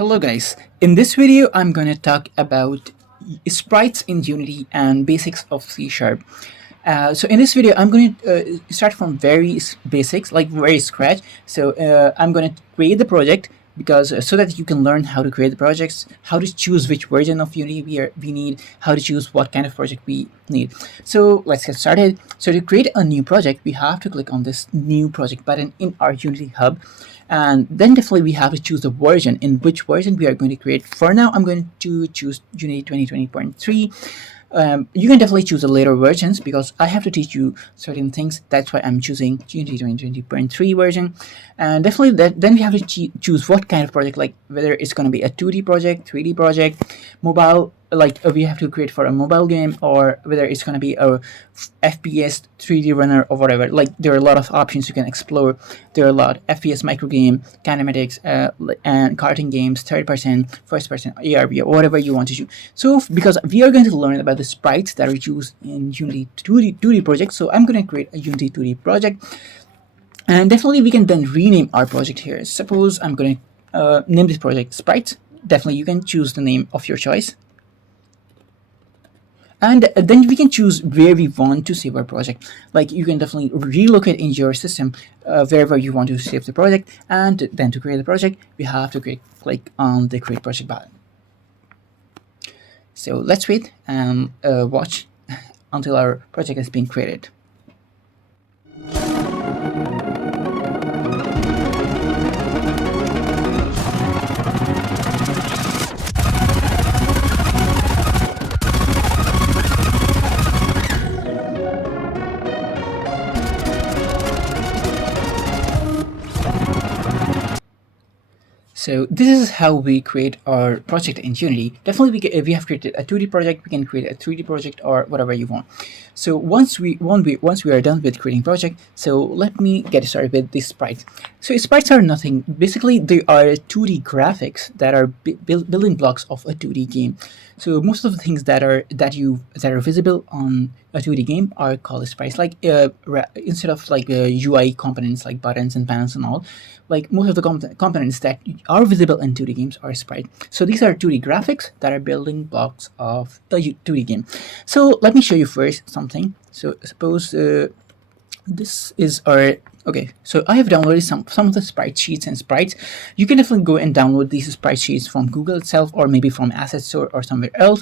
Hello guys, in this video I'm going to talk about sprites in Unity and basics of C Sharp. So in this video I'm going to start from very basics, like very scratch. So I'm going to create the project because so that you can learn how to create the projects, how to choose which version of Unity we need, how to choose what kind of project we need. So let's get started. So to create a new project, we have to click on this new project button in our Unity hub. And then definitely we have to choose the version, in which version we are going to create. For now, I'm going to choose Unity 2020.3. You can definitely choose the later versions because I have to teach you certain things. That's why I'm choosing Unity 2020.3 version. And definitely then we have to choose what kind of project, like whether it's going to be a 2D project, 3D project, mobile, like we have to create for a mobile game, or whether it's going to be a FPS 3D runner or whatever. Like there are a lot of options you can explore. There are a lot: FPS micro game, kinematics, and karting games, third person, first person, ARB, whatever you want to choose. So because we are going to learn about the sprites that are used in Unity 2D project, so I'm going to create a Unity 2D project. And definitely we can then rename our project here. Suppose I'm going to name this project Sprites. Definitely you can choose the name of your choice. And then we can choose where we want to save our project. Like you can definitely relocate in your system wherever you want to save the project. And then to create the project, we have to click on the create project button. So let's wait and watch until our project has been created. So this is how we create our project in Unity. Definitely, if we have created a 2D project, we can create a 3D project or whatever you want. So once we are done with creating project, so let me get started with the sprites. So sprites are nothing. Basically, they are 2D graphics that are building blocks of a 2D game. So most of the things that are visible on a 2D game are called sprites. Like instead of like UI components like buttons and panels and all, like most of the components that are visible in 2D games are sprite. So these are 2D graphics that are building blocks of a 2D game. So let me show you first something. So suppose this is our okay. So I have downloaded some of the sprite sheets and sprites. You can definitely go and download these sprite sheets from Google itself, or maybe from Asset Store or somewhere else.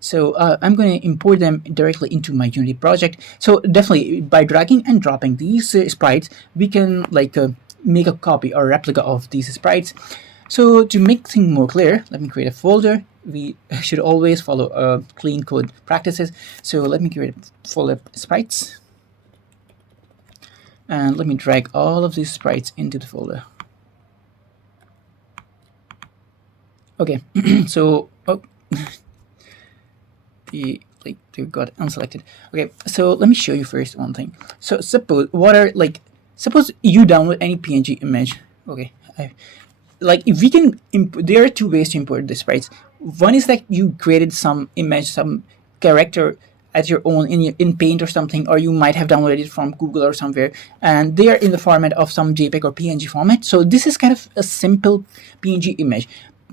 So I'm going to import them directly into my Unity project. So definitely by dragging and dropping these sprites, we can like make a copy or replica of these sprites. So to make things more clear, let me create a folder. We should always follow clean code practices. So let me create a folder sprites. And let me drag all of these sprites into the folder. Okay, so they got unselected. Okay, so let me show you first one thing. So suppose you download any PNG image. Okay, like if we can there are two ways to import the sprites. One is that you created some image, some character at your own in Paint or something, or you might have downloaded it from Google or somewhere, and they are in the format of some JPEG or PNG format. So this is kind of a simple PNG image.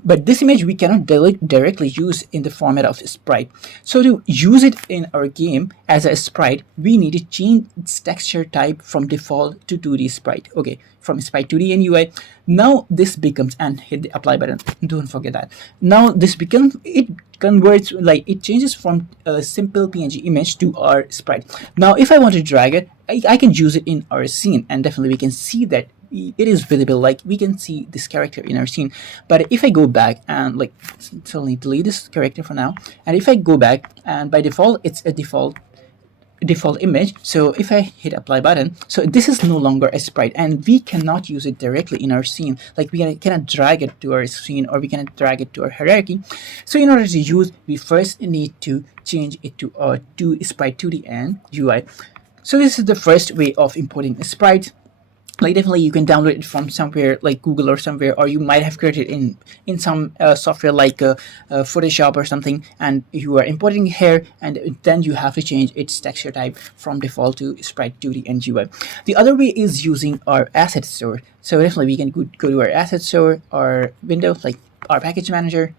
But this image we cannot directly use in the format of a sprite. So to use it in our game as a sprite, we need to change its texture type from default to 2D sprite. Okay, from sprite 2D and UI. Now this becomes, and hit the apply button. Don't forget that. Now this becomes, it converts, like it changes from a simple PNG image to our sprite. Now if I want to drag it, I can use it in our scene, and definitely we can see that it is visible, like we can see this character in our scene. But if I go back and like suddenly delete this character for now, and if I go back, and by default it's a default image. So if I hit apply button, so this is no longer a sprite, and we cannot use it directly in our scene. Like we cannot drag it to our scene, or we cannot drag it to our hierarchy. So in order to use, we first need to change it to sprite 2D and UI. So this is the first way of importing a sprite. Like definitely you can download it from somewhere like Google or somewhere, or you might have created in some software like Photoshop or something, and you are importing it here, and then you have to change its texture type from default to sprite 2D and UI. The other way is using our asset store. So definitely we can go to our asset store or window, like our package manager.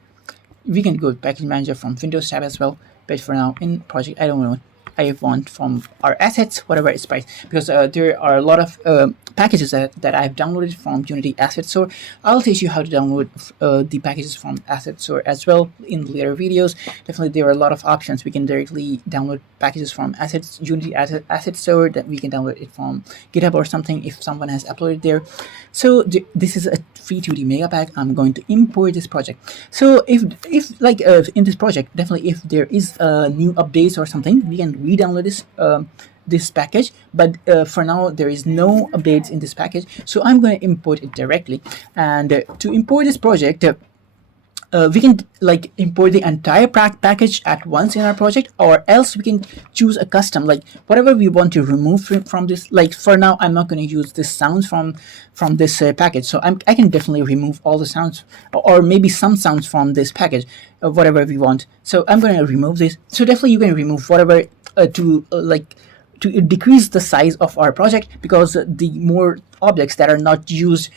We can go to package manager from Windows tab as well, but for now in project I don't know, I want from our assets whatever is Sprite, because there are a lot of packages that I've downloaded from Unity Asset Store. I'll teach you how to download the packages from Asset Store as well in later videos. Definitely there are a lot of options. We can directly download packages from Unity Asset Store, that we can download it from GitHub or something if someone has uploaded there. So this is a free 2D mega pack. I'm going to import this project. So if like in this project, definitely if there is new updates or something, we can re-download this package, but for now there is no updates in this package, so I'm going to import it directly. And to import this project, we can like import the entire package at once in our project, or else we can choose a custom, like whatever we want to remove from this. Like for now I'm not going to use this sounds from this package, so I can definitely remove all the sounds, or maybe some sounds from this package, whatever we want. So I'm going to remove this. So definitely you can remove whatever to decrease the size of our project, because the more objects that are not used,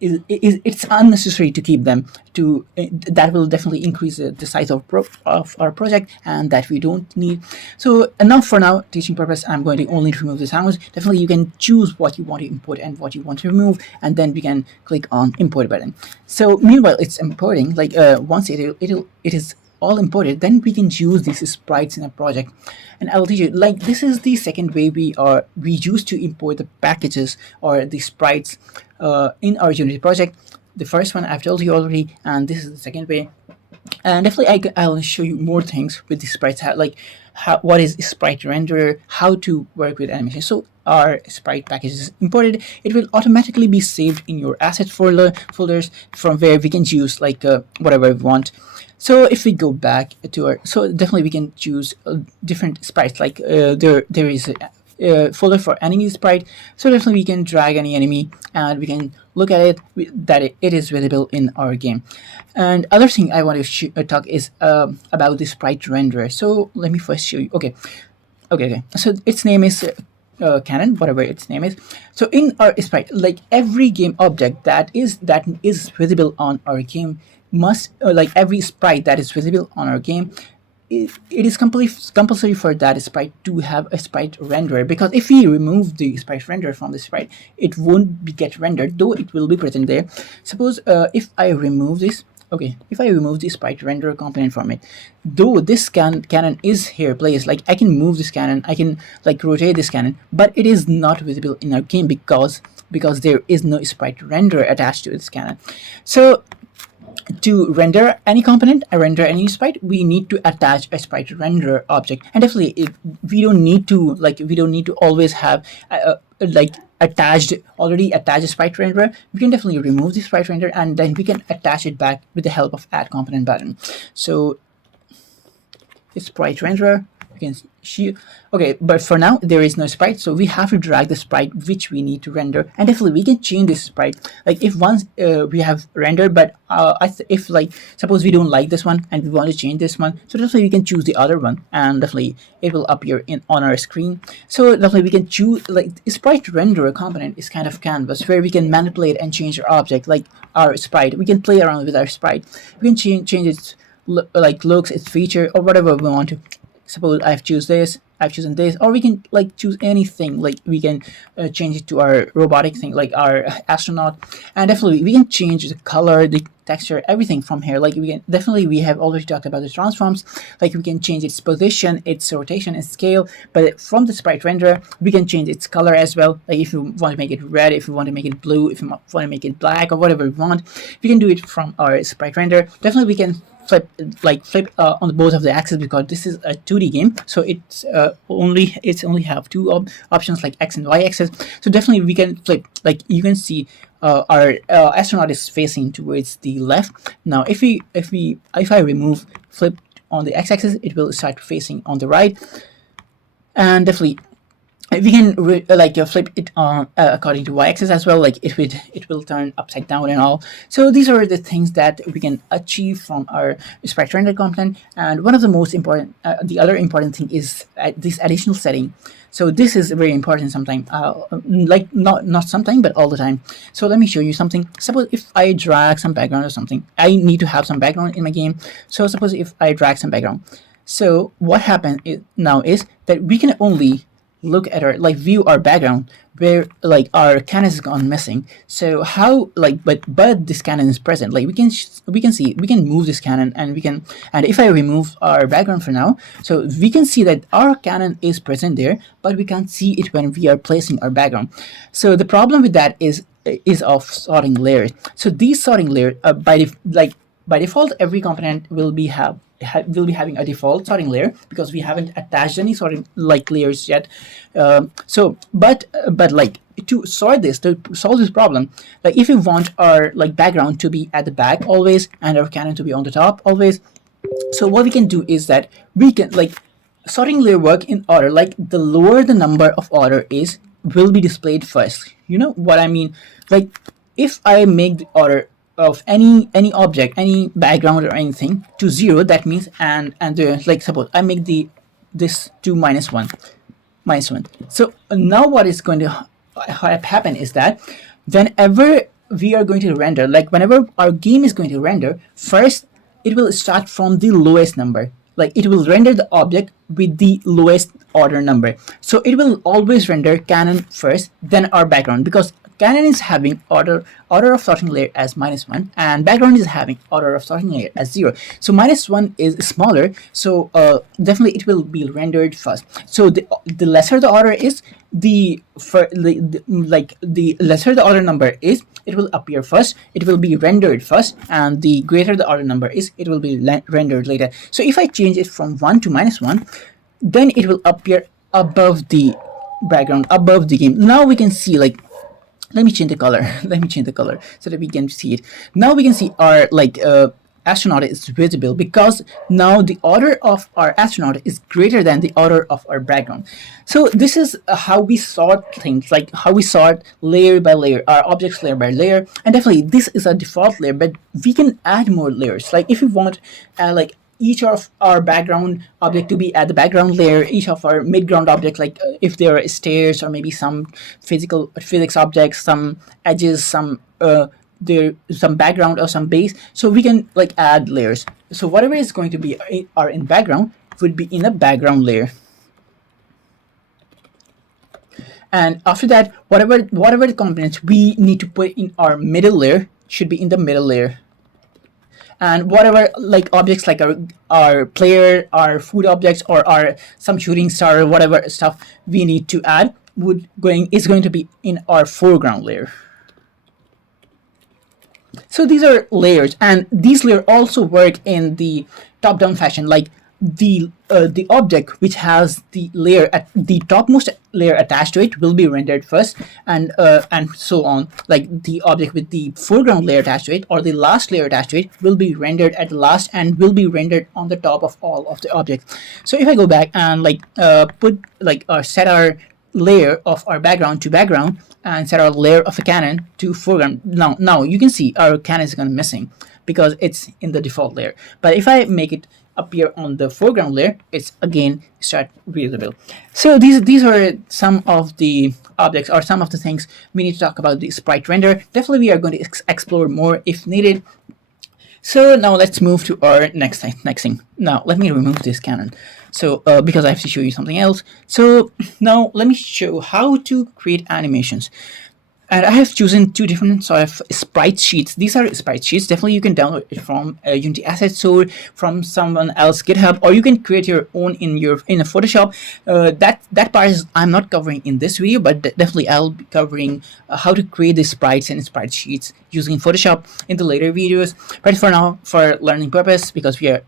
it's unnecessary to keep them. That will definitely increase the size of our project, and that we don't need. So enough for now, teaching purpose. I'm going to only remove the sounds. Definitely you can choose what you want to import and what you want to remove, and then we can click on import button. So meanwhile it's importing, like once it is all imported, then we can use these sprites in a project. And I'll teach you, like this is the second way we used to import the packages or the sprites in our Unity project. The first one I've told you already, and this is the second way. And definitely I'll show you more things with the sprites, what is sprite renderer, how to work with animation. So our sprite package is imported, it will automatically be saved in your assets folders, from where we can choose like whatever we want. So if we go back to our, so definitely we can choose different sprites, like there is a folder for enemy sprite. So definitely we can drag any enemy and we can look at it, that it is visible in our game. And other thing I want to talk is about the sprite renderer. So let me first show you. Okay. So its name is canon, whatever its name is. So in our sprite, like every game object that is visible on our game must like every sprite that is visible on our game, it is compulsory for that sprite to have a sprite renderer, because if we remove the sprite renderer from the sprite, it won't get rendered, though it will be present there. Suppose if I remove this, if I remove the sprite renderer component from it, though this cannon is here placed, like I can move this cannon, I can like rotate this cannon, but it is not visible in our game because there is no sprite renderer attached to this cannon. So to render any component, render any sprite, we need to attach a sprite renderer object. And definitely we don't need to always have already attached sprite renderer. We can definitely remove the sprite renderer, and then we can attach it back with the help of add component button. So it's sprite renderer, you can see. Okay, but for now there is no sprite, so we have to drag the sprite which we need to render. And definitely we can change this sprite, like if once we have rendered, but if like suppose we don't like this one and we want to change this one, so definitely we can choose the other one, and definitely it will appear on our screen. So definitely we can choose, like sprite renderer component is kind of canvas where we can manipulate and change our object, like our sprite. We can play around with our sprite, we can change its looks, its feature, or whatever we want to. Suppose I've chosen this, or we can like choose anything, like we can change it to our robotic thing, like our astronaut. And definitely we can change the color, the texture, everything from here. Like we have already talked about the transforms, like we can change its position, its rotation, its scale. But from the sprite renderer we can change its color as well, like if you want to make it red, if you want to make it blue, if you want to make it black, or whatever we want, we can do it from our sprite renderer. Definitely we can flip on both of the axes, because this is a 2D game, so it's only have two options, like X and Y axis. So definitely we can flip, like you can see our astronaut is facing towards the left. Now if I remove flip on the X axis, it will start facing on the right. And definitely we can flip it on according to y-axis as well, like it will turn upside down and all. So these are the things that we can achieve from our sprite render component. And one of the most important the other important thing is this additional setting. So this is very important sometimes, like not sometime but all the time. So let me show you something. Suppose if I drag some background or something, I need to have some background in my game. So suppose if I drag some background, so what happened now is that we can only look at our view our background where our cannon is gone missing. So how but this cannon is present. Like we can see we can move this cannon, and if I remove our background for now, so we can see that our cannon is present there, but we can't see it when we are placing our background. So the problem with that is of sorting layers. So these sorting layers by default, every component will be having a default sorting layer because we haven't attached any sorting layers yet. But to solve this problem, like if we want our background to be at the back always and our cannon to be on the top always, so what we can do is that we can sorting layer work in order. Like the lower the number of order is, will be displayed first. You know what I mean? Like if I make the order of any object, any background or anything to 0, that means suppose I make this to -1. So now what is going to happen is that whenever we are going to render, whenever our game is going to render, first it will start from the lowest number. Like it will render the object with the lowest order number. So it will always render cannon first, then our background, because cannon is having order of sorting layer as -1, and background is having order of sorting layer as 0. So -1 is smaller, so definitely it will be rendered first. So the lesser the order is, the lesser the order number is, it will appear first, it will be rendered first, and the greater the order number is, it will be rendered later. So if I change it from 1 to -1, then it will appear above the background, above the game. Now we can see let me change the color. Let me change the color so that we can see it. Now we can see our astronaut is visible because now the order of our astronaut is greater than the order of our background. So this is how we sort things, like how we sort layer by layer, our objects layer by layer. And definitely this is a default layer, but we can add more layers. Like if we want each of our background object to be at the background layer, each of our midground object, if there are stairs or maybe some physics objects, some edges, some background or some base, so we can add layers. So whatever is going to be in background would be in a background layer. And after that, whatever the components we need to put in our middle layer should be in the middle layer. And whatever objects our player, our food objects, or our some shooting star, or whatever stuff we need to add is going to be in our foreground layer. So these are layers, and these layers also work in the top-down fashion. Like the object which has the layer at the topmost layer attached to it will be rendered first, and so on. Like the object with the foreground layer attached to it or the last layer attached to it will be rendered at the last and will be rendered on the top of all of the objects. So if I go back and set our layer of our background to background and set our layer of a cannon to foreground, now you can see our cannon is going to missing because it's in the default layer. But if I make it appear on the foreground layer, it's again start visible. So these are some of the objects or some of the things we need to talk about the sprite render. Definitely we are going to explore more if needed. So now let's move to our next thing. Now let me remove this cannon. So because I have to show you something else. So now let me show how to create animations. And I have chosen two different sort of sprite sheets. These are sprite sheets. Definitely you can download it from Unity Asset Store, from someone else GitHub, or you can create your own in a Photoshop. That part is I'm not covering in this video, but definitely I'll be covering how to create the sprites and sprite sheets using Photoshop in the later videos. But for now, for learning purpose, because we have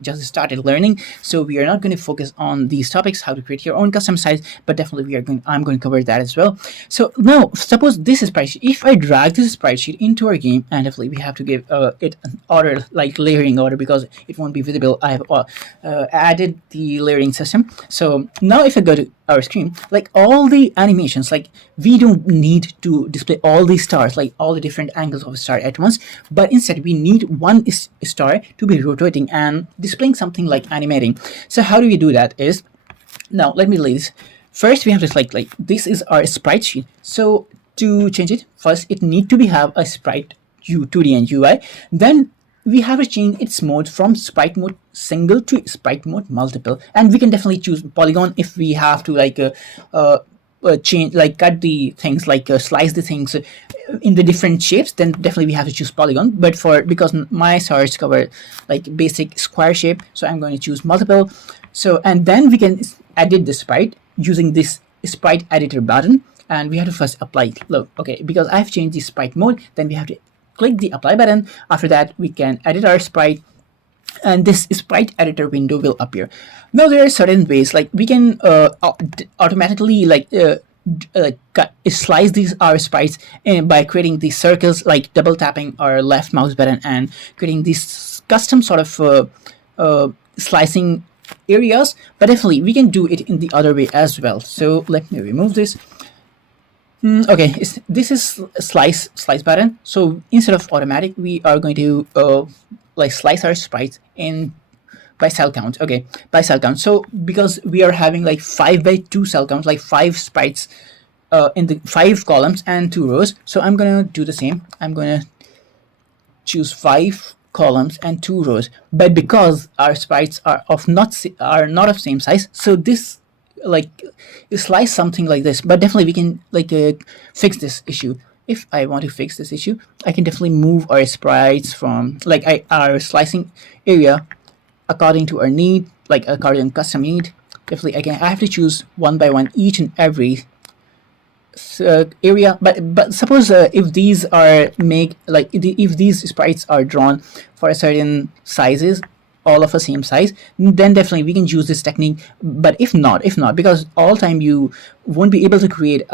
just started learning, so we are not going to focus on these topics, how to create your own custom sites. But definitely I'm going to cover that as well. well. So now suppose this is sprite sheet. If I drag this sprite sheet into our game, and definitely we have to give it an order, like layering order, because it won't be visible. I have added the layering system. So now if I go to our screen, like all the animations, like we don't need to display all these stars, like all the different angles of a star at once, but instead we need one star to be rotating and displaying something like animating. So how do we do that is, now let me lay this. First we have to select, like this is our sprite sheet. So to change it, first it need to be have a sprite 2D and UI. Then we have to change its mode from sprite mode single to sprite mode multiple, and we can definitely choose polygon if we have to like change, like cut the things, like slice the things in the different shapes, then definitely we have to choose polygon. But because my stars cover like basic square shape, so I'm going to choose multiple. So and then we can edit the sprite using this sprite editor button, and we have to first apply. Look, okay, because I've changed the sprite mode, then we have to click the apply button. After that we can edit our sprite, and this sprite editor window will appear. Now there are certain ways, like we can automatically like slice these our sprites by creating these circles, like double tapping our left mouse button and creating these custom sort of slicing areas. But definitely we can do it in the other way as well. So let me remove this. Okay, this is slice button. So instead of automatic, we are going to like slice our sprites in by cell count. Okay, by cell count. So because we are having like 5x2 cell counts, like 5 sprites in the 5 columns and 2 rows. So I'm gonna do the same. I'm gonna choose 5 columns and 2 rows. But because our sprites are not of same size, so this like slice something like this. But definitely we can like fix this issue. If I want to fix this issue, I can definitely move our sprites from like our slicing area according to our need, like according to custom need. Definitely again I have to choose one by one each and every area. But suppose if these are if these sprites are drawn for a certain sizes, all of the same size, then definitely we can use this technique. But if not, because all time you won't be able to create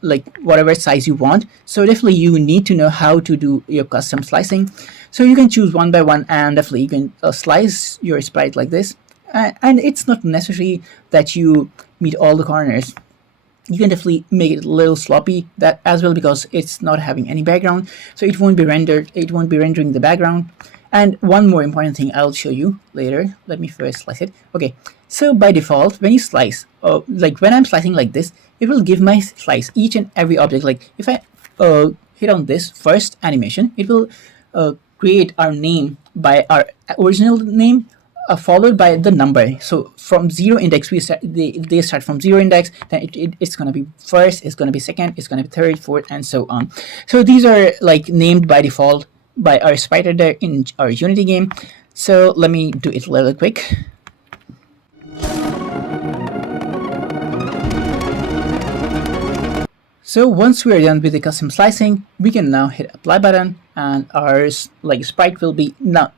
like whatever size you want, so definitely you need to know how to do your custom slicing. So you can choose one by one, and definitely you can slice your sprite like this, and it's not necessary that you meet all the corners. You can definitely make it a little sloppy that as well, because it's not having any background, so it won't be rendering the background. And one more important thing I'll show you later. Let me first slice it. Okay, so by default when you slice, like when I'm slicing like this, it will give my slice each and every object. Like if I hit on this first animation, it will create our name by our original name, followed by the number. So from 0 index, they start from 0 index, then it's going to be first, it's going to be second, it's going to be third, fourth, and so on. So these are like named by default by our sprite editor in our Unity game. So let me do it a little quick. So once we are done with the custom slicing, we can now hit apply button, and our sprite will be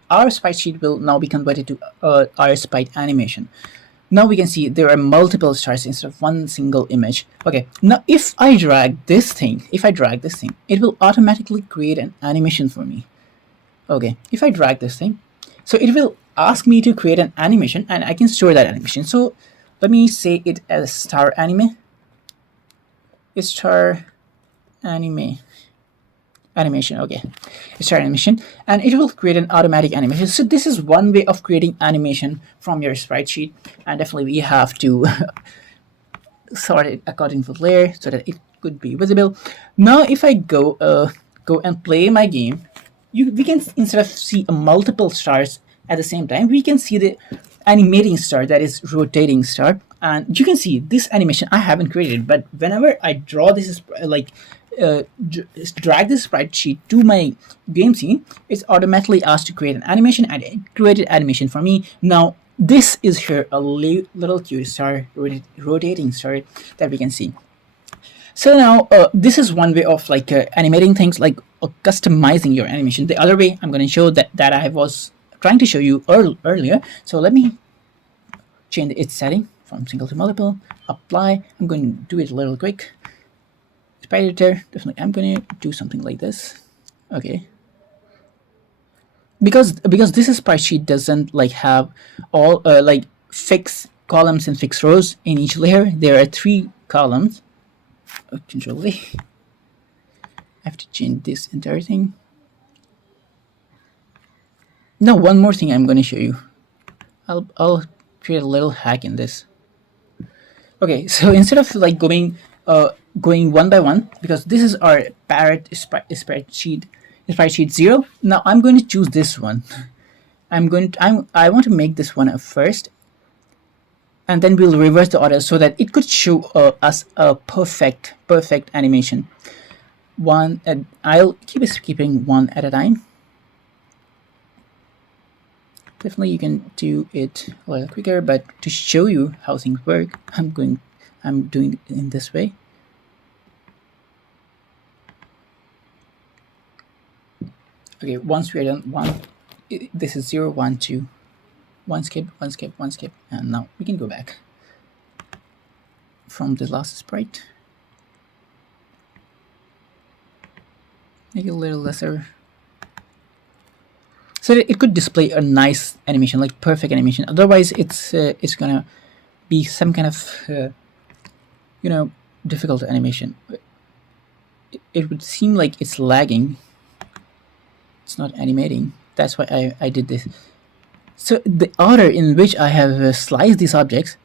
our sprite sheet will now be converted to our sprite animation. Now we can see there are multiple stars instead of one single image. Okay, now if I drag this thing, it will automatically create an animation for me. Okay, if I drag this thing, so it will ask me to create an animation, and I can store that animation. So let me say it as star anime. Star animation. Okay, star animation, and it will create an automatic animation. So this is one way of creating animation from your sprite sheet, and definitely we have to sort it according to the layer so that it could be visible. Now if I go and play my game, we can, instead of see multiple stars at the same time, we can see the animating star, that is rotating star. And you can see this animation I haven't created, but whenever I draw this drag this sprite sheet to my game scene, it's automatically asked to create an animation, and it created animation for me. Now this is here a little cute star, rotating star that we can see. So now this is one way of like animating things, like customizing your animation. The other way I'm going to show that I was trying to show you earlier. So let me change its setting from single to multiple, apply. I'm going to do it a little quick. sprite editor, definitely I'm going to do something like this. Okay. Because this sprite sheet doesn't like have all like fixed columns and fixed rows in each layer. There are 3 columns. Control A. I have to change this entire thing. Now, one more thing I'm going to show you. I'll create a little hack in this. Okay, so instead of like going one by one, because this is our parrot sprite sheet 0. Now I'm going to choose this one. I want to make this one first, and then we'll reverse the order so that it could show us a perfect animation. I'll keep skipping one at a time. Definitely you can do it a little quicker, but to show you how things work, I'm doing it in this way. Okay, once we are done, this is 0, 1, 2, 1 skip, 1 skip, 1 skip, and now we can go back from the last sprite. Make it a little lesser, so that it could display a nice animation, like perfect animation. Otherwise, it's gonna be some kind of difficult animation. It would seem like it's lagging. It's not animating. That's why I did this. So the order in which I have sliced these objects,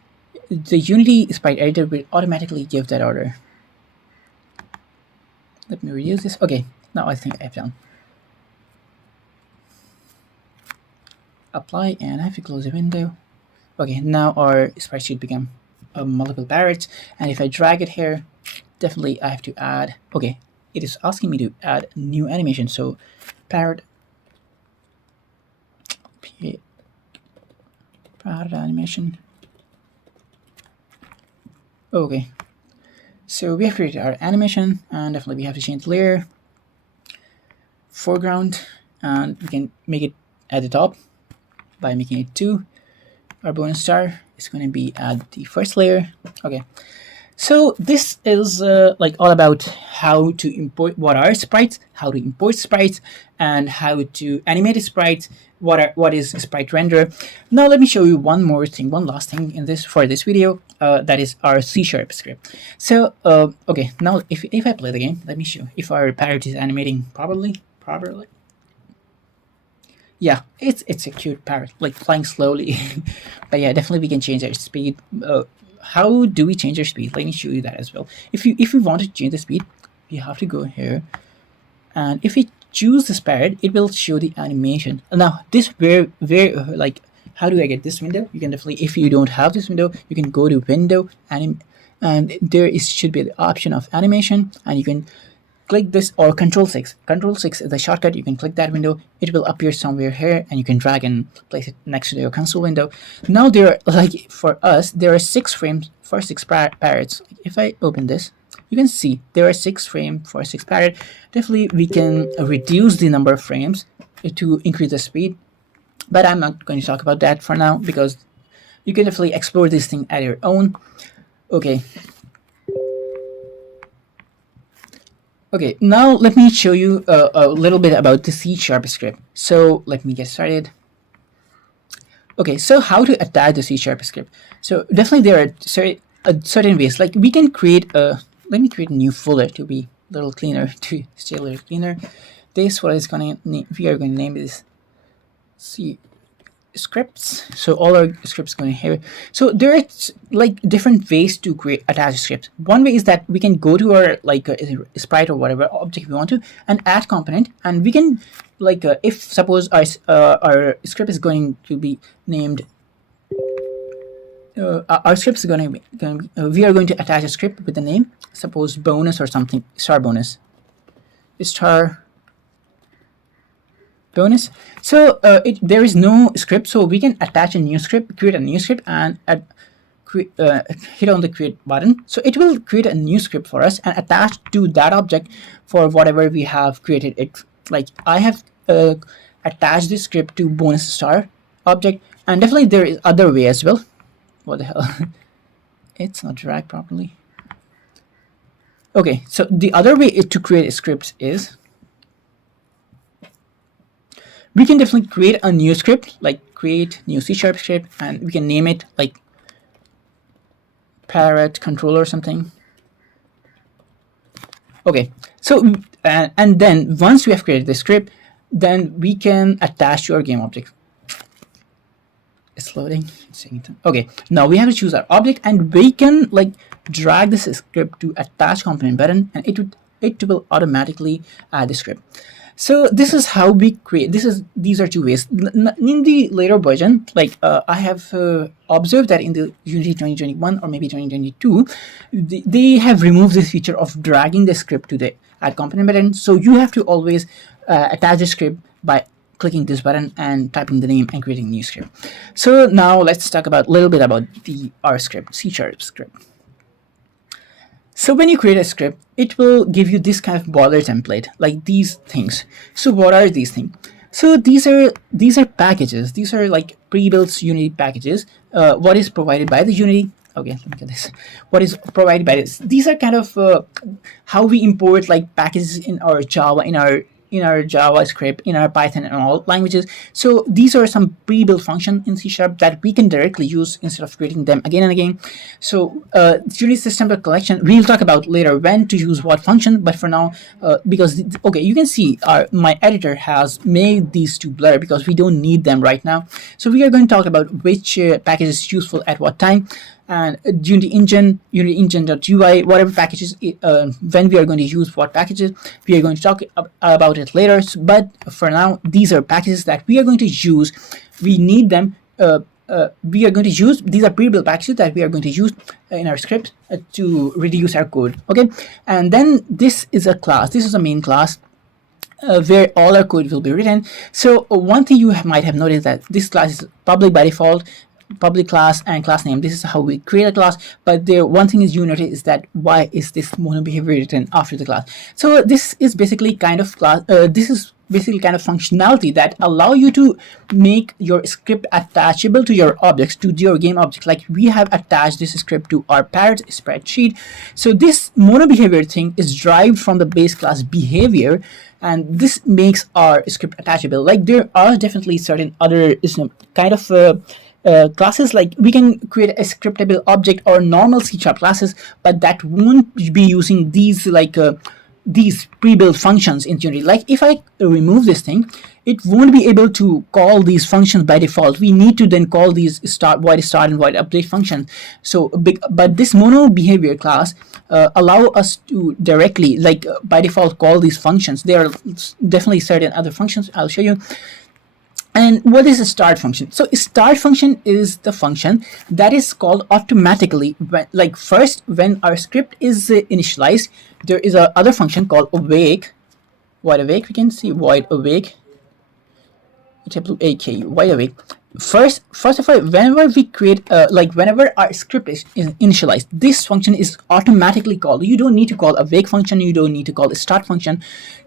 the Unity sprite editor will automatically give that order. Let me reduce this. Okay, now I think I've done. Apply, and I have to close the window. Okay, now our sprite sheet become multiple parrots, and if I drag it here, definitely I have to add. Okay, it is asking me to add new animation. So parrot animation. Okay, so we have created our animation, and definitely we have to change the layer, foreground, and we can make it at the top by making it 2. Our bonus star is going to be at the first layer. Okay, so this is like all about how to import what are sprites, how to import sprites, and how to animate a sprite. What is a sprite render? Now let me show you one last thing in this video. That is our C# script. So okay, now if I play the game, let me show if our parrot is animating properly. Yeah, it's a cute parrot, like flying slowly. But yeah, definitely we can change our speed. How do we change our speed? Let me show you that as well. If we want to change the speed, we have to go here, and if we choose this parrot, it will show the animation. Now this very like, how do I get this window? You can definitely, if you don't have this window, you can go to window and there should be the option of animation, and you can click this, or Control 6. Control 6 is the shortcut. You can click that window. It will appear somewhere here, and you can drag and place it next to your console window. Now there are, like for us, there are 6 frames for 6 parrots. If I open this, you can see there are 6 frames for 6 parrot. Definitely we can reduce the number of frames to increase the speed, but I'm not going to talk about that for now, because you can definitely explore this thing at your own. Okay, now let me show you a little bit about the C# script. So let me get started. Okay, so how to attach the C# script? So definitely there are certain ways. Like we can create a, let me create a new folder to be a little cleaner, to stay a little cleaner. This what is going to, we are going to name this C scripts. So all our scripts going here. So there are like different ways to attach a script. One way is that we can go to our like sprite or whatever object we want to and add component, and we can like if suppose our script is going to be named our script is going to be, we are going to attach a script with the name, suppose bonus or something, star bonus, star bonus. So there is no script, so we can attach a new script, create a new script, and hit on the create button. So it will create a new script for us and attach to that object for whatever we have created it. Like I have attached this script to bonus star object, and definitely there is other way as well. What the hell? It's not dragged properly. Okay, so the other way to create scripts is we can definitely create a new script, like create new C# script, and we can name it like parrot controller or something. Okay, so and then once we have created the script, then we can attach to our game object. It's loading. It's taking time. Okay, now we have to choose our object, and we can like drag this script to attach component button, and it will automatically add the script. So this is how we create. These are two ways. In the later version, like I have observed that in the Unity 2021 or maybe 2022, they have removed this feature of dragging the script to the add component button. So you have to always attach the script by clicking this button and typing the name and creating a new script. So now let's talk about a little bit about our script, C# script. So when you create a script, it will give you this kind of border template, like these things. So what are these things? So these are packages. These are like pre-built Unity packages. What is provided by the Unity? Okay, let me get this. What is provided by this? These are kind of how we import like packages in our Java, in our JavaScript, in our Python, and all languages. So these are some pre-built functions in C# that we can directly use instead of creating them again and again. So Unity system collection, we'll talk about later when to use what function. But for now, because okay, you can see my editor has made these two blur because we don't need them right now. So we are going to talk about which package is useful at what time. And Unity engine.ui, whatever packages, when we are going to use what packages, we are going to talk about it later. But for now, these are packages that we are going to use. We need them. We are going to use, these are pre-built packages that we are going to use in our script to reduce our code. Okay, and then this is a class. This is a main class. Where all our code will be written. So one thing you might have noticed that this class is public by default, public class and class name. This is how we create a class. But there, one thing is you notice is that why is this mono behavior written after the class? So this is basically kind of class. This is basically kind of functionality that allow you to make your script attachable to your objects, to your game object. Like we have attached this script to our parrot spreadsheet. So this mono behavior thing is derived from the base class behavior, and this makes our script attachable. Like there are definitely certain other kind of classes, like we can create a scriptable object or normal C# classes, but that won't be using these like these pre-built functions in Unity. Like if I remove this thing, it won't be able to call these functions by default. We need to then call these void start and void update functions. So but this mono behavior class allow us to directly like by default call these functions. There are definitely certain other functions I'll show you. And what is a start function? So a start function is the function that is called automatically when, like first when our script is initialized. There is a other function called awake, void awake. We can see void awake, void awake. First of all, whenever we create whenever our script is initialized, this function is automatically called. You don't need to call awake function, you don't need to call a start function.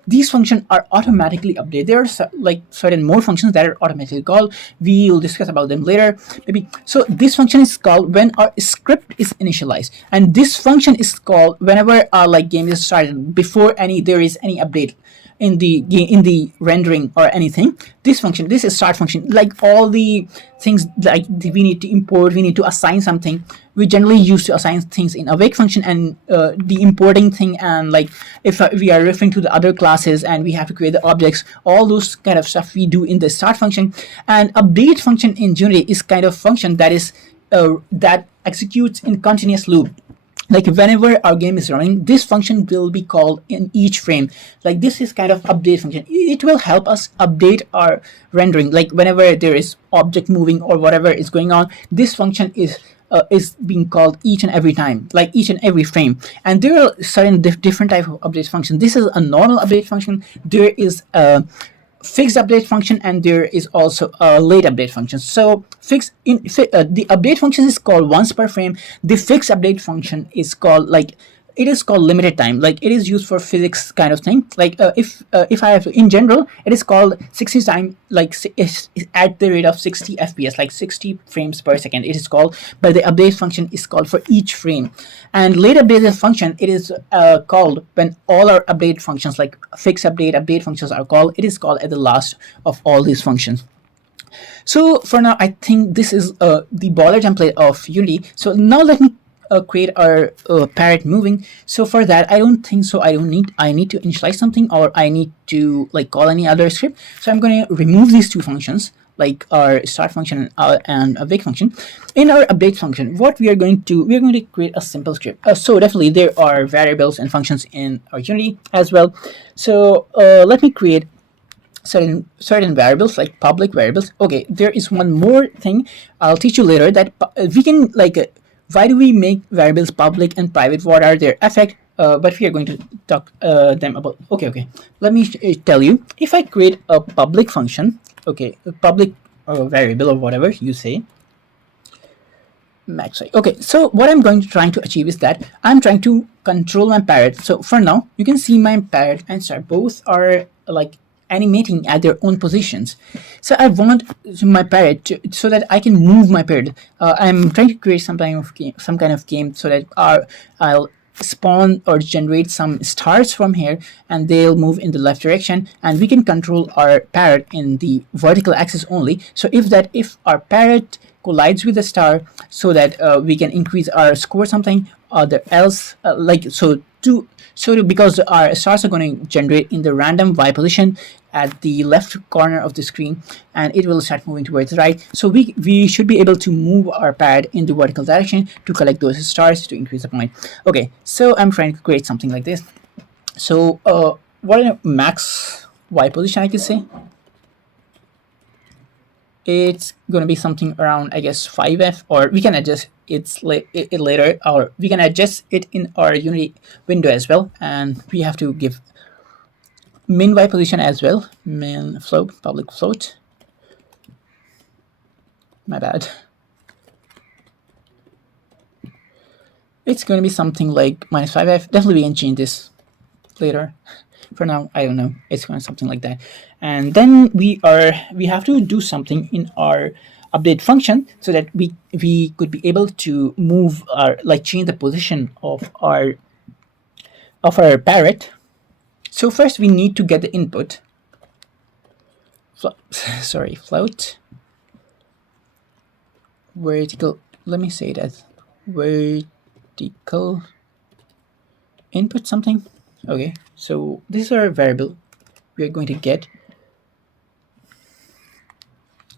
These functions are automatically updated. There are like certain more functions that are automatically called. We'll discuss about them later maybe. So this function is called when our script is initialized, and this function is called whenever our like game is started, before there is any update in the rendering or anything. This function, this is start function, like all the things like we need to import, we need to assign something. We generally use to assign things in awake function, and the importing thing, and like if we are referring to the other classes and we have to create the objects, all those kind of stuff we do in the start function. And update function in Unity is kind of function that is that executes in continuous loop. Like whenever our game is running, this function will be called in each frame. Like this is kind of update function. It will help us update our rendering. Like whenever there is object moving or whatever is going on, this function is being called each and every time, like each and every frame. And there are certain different type of update function. This is a normal update function. There is a fixed update function, and there is also a late update function. So the update function is called once per frame. The fixed update function is called like it is called limited time. Like it is used for physics kind of thing. Like if I have to, in general, it is called 60 time, like is at the rate of 60 fps, like 60 frames per second. It is called, but the update function is called for each frame. And late update function, it is called when all our update functions like fix update functions are called. It is called at the last of all these functions. So for now, I think this is the baller template of Unity. So now let me create our parrot moving. So for that, I don't think so. I need to initialize something, or I need to like call any other script. So I'm going to remove these two functions, like our start function and a wake function. In our update function, what we are going to create a simple script. So definitely there are variables and functions in our Unity as well. So let me create certain variables, like public variables. Okay, there is one more thing I'll teach you later, that we can like why do we make variables public and private, what are their effect, but we are going to talk them about. Okay, let me tell you. If I create a public function, okay, a public variable or whatever you say, max. Okay, so what I'm trying to achieve is that I'm trying to control my parrot. So for now, you can see my parrot and star both are like animating at their own positions. So I want my parrot to, so that I can move my parrot. I'm trying to create some kind of game so that I'll spawn or generate some stars from here, and they'll move in the left direction, and we can control our parrot in the vertical axis only. So if our parrot collides with a star, so that we can increase our score something, or else because our stars are going to generate in the random y position at the left corner of the screen, and it will start moving towards the right. So we should be able to move our pad in the vertical direction to collect those stars to increase the point. Okay, so I'm trying to create something like this. So what a max y position I could say. It's going to be something around, I guess, 5f, or we can adjust it later, or we can adjust it in our Unity window as well. And we have to give min y position as well, min float, public float. My bad. It's going to be something like minus 5f. Definitely we can change this later. For now, I don't know. It's going to something like that. And then we have to do something in our update function so that we could be able to move our, like, change the position of our parrot. So first we need to get the input. Float vertical. Let me say that vertical input something. Okay, so this is our variable. We are going to get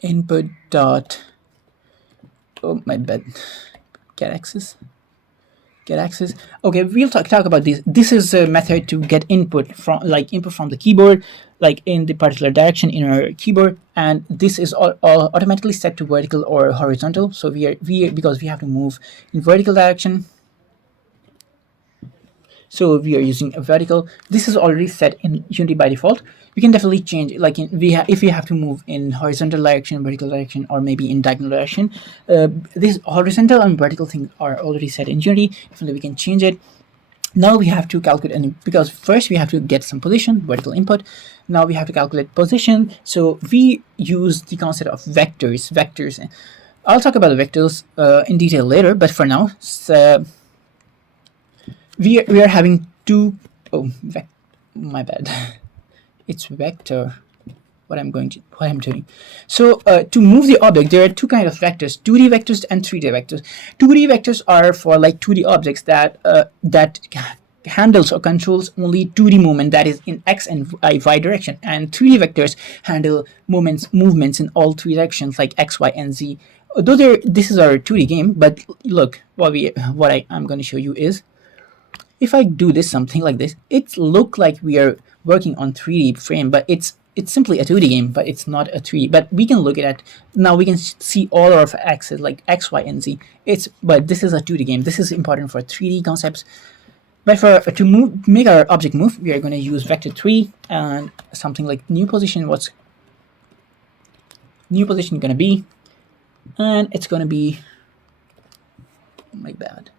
input dot, oh my bad, get access. Okay, we'll talk about this. This is a method to get input from the keyboard, like in the particular direction in our keyboard, and this is all automatically set to vertical or horizontal. So because we have to move in vertical direction, so we are using a vertical. This is already set in Unity by default. We can definitely change, like if we have to move in horizontal direction, vertical direction, or maybe in diagonal direction. This horizontal and vertical things are already set in Unity. Definitely we can change it. Now we have to calculate, because first we have to get some position, vertical input. Now we have to calculate position. So we use the concept of vectors. I'll talk about the vectors in detail later, but for now, we are having two. Oh, my bad. It's vector. What I'm doing. So to move the object, there are two kinds of vectors: 2D vectors and 3D vectors. 2D vectors are for like 2D objects that handles or controls only 2D movement, that is in x and y direction, and 3D vectors handle movements in all three directions, like x, y, and z. Though this is our 2D game, but look, what I'm going to show you is, if I do this something like this, it look like we are working on 3D frame, but it's simply a 2D game, but it's not a 3D. But we can look at it now. We can see all of our axes like x, y, and z. But this is a 2D game. This is important for 3D concepts. But to make our object move, we are going to use vector 3 and something like new position. What's new position going to be? And it's going to be, my bad.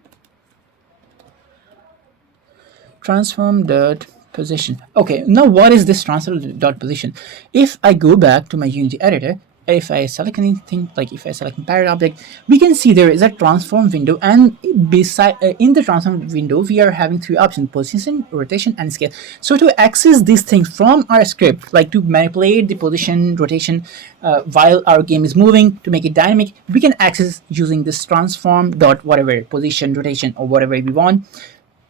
transform dot position. Okay, now what is this transform dot position? If I go back to my Unity editor, if I select anything, like if I select parent object, we can see there is a transform window, and beside in the transform window we are having three options: position, rotation, and scale. So to access these things from our script, like to manipulate the position, rotation while our game is moving, to make it dynamic, we can access using this transform dot whatever position, rotation, or whatever we want,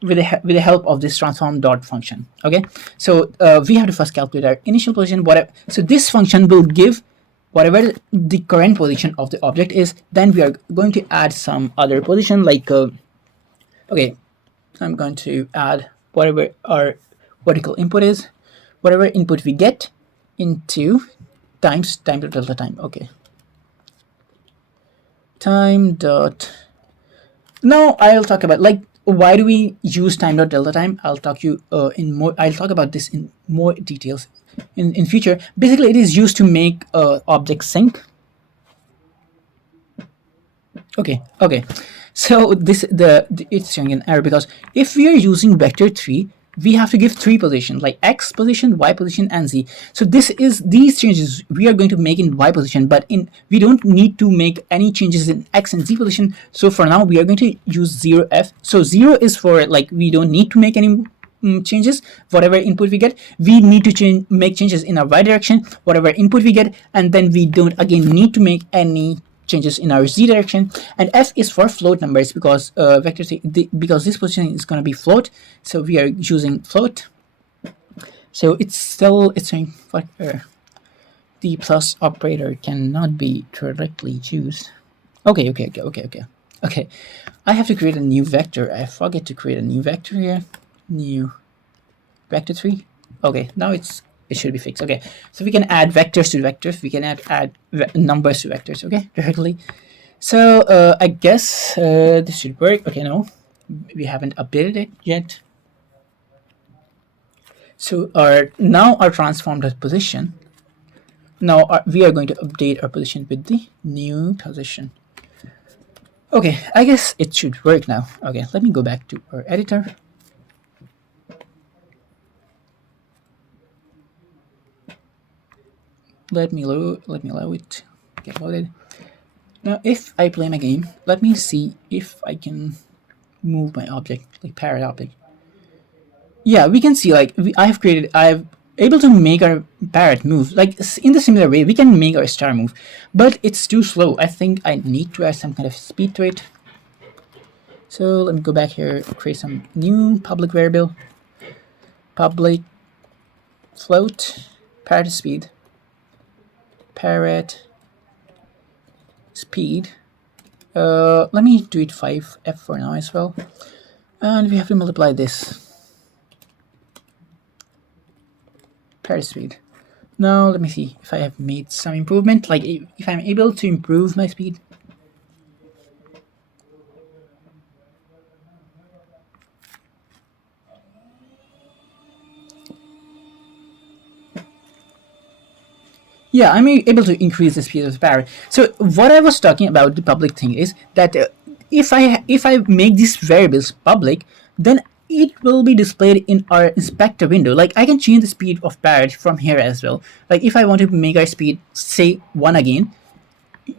with the help of this transform dot function. Okay, so we have to first calculate our initial position, whatever. So this function will give whatever the current position of the object is. Then we are going to add some other position, like okay, I'm going to add whatever our vertical input is, whatever input we get, into times time dot delta time. Okay, time dot. Now I'll talk about, like, why do we use time dot delta time. I'll talk about this in more details in future. Basically, it is used to make objects sync. Okay, so this it's showing an error because if we are using vector 3, we have to give three positions, like x position, y position, and z. So these changes we are going to make in y position, but we don't need to make any changes in x and z position. So for now we are going to use 0f. So 0 is for, like, we don't need to make any changes. Whatever input we get, we need to make changes in our y direction, whatever input we get, and then we don't again need to make any changes in our z direction. And f is for float numbers, because vector 3, because this position is going to be float, so we are using float. So it's saying the plus operator cannot be directly used. Okay. I have to create a new vector. I forget to create a new vector here. New vector 3. Okay, now it should be fixed. Okay, so we can add vectors to vectors. We can add numbers to vectors. Okay, directly. So I guess this should work. Okay, no, we haven't updated it yet. So now our transformed position. Now we are going to update our position with the new position. Okay, I guess it should work now. Okay, let me go back to our editor. Let me allow it to get loaded. Now if I play my game, let me see if I can move my object, like parrot object. Yeah, we can see, like, I've able to make our parrot move, like in the similar way we can make our star move, but it's too slow. I think I need to add some kind of speed to it. So let me go back here, create some new public variable, public float parrot speed, parrot speed. Let me do it 5f for now as well, and we have to multiply this parrot speed. Now let me see if I have made some improvement, like if I'm able to improve my speed. Yeah, I'm able to increase the speed of the parrot. So what I was talking about, the public thing, is that if I make these variables public, then it will be displayed in our inspector window. Like, I can change the speed of parrot from here as well. Like if I want to make our speed say 1 again,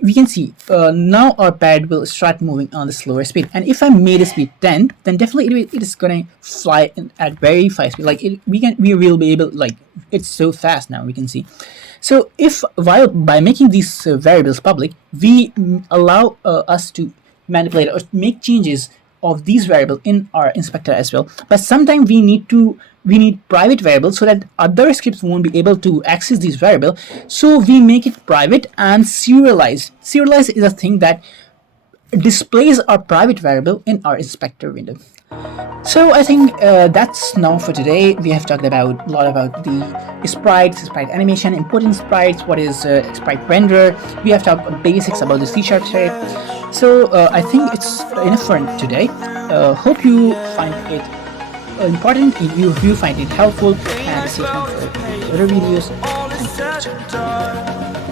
we can see now our parrot will start moving on the slower speed. And if I made a speed 10, then definitely it is gonna fly at very fast speed. Like we will be able, like, it's so fast now, we can see. So by making these variables public, we allow us to manipulate or make changes of these variables in our inspector as well. But sometimes we need private variables so that other scripts won't be able to access these variables. So we make it private and serialized. Serialized is a thing that displays our private variable in our inspector window. So I think that's now for today. We have talked about a lot about the sprites, sprite animation, importing sprites, what is sprite renderer. We have talked basics about the C# script. So I think it's enough for today. Hope you find it important, if you find it helpful, and stay tuned for other videos. Thank you.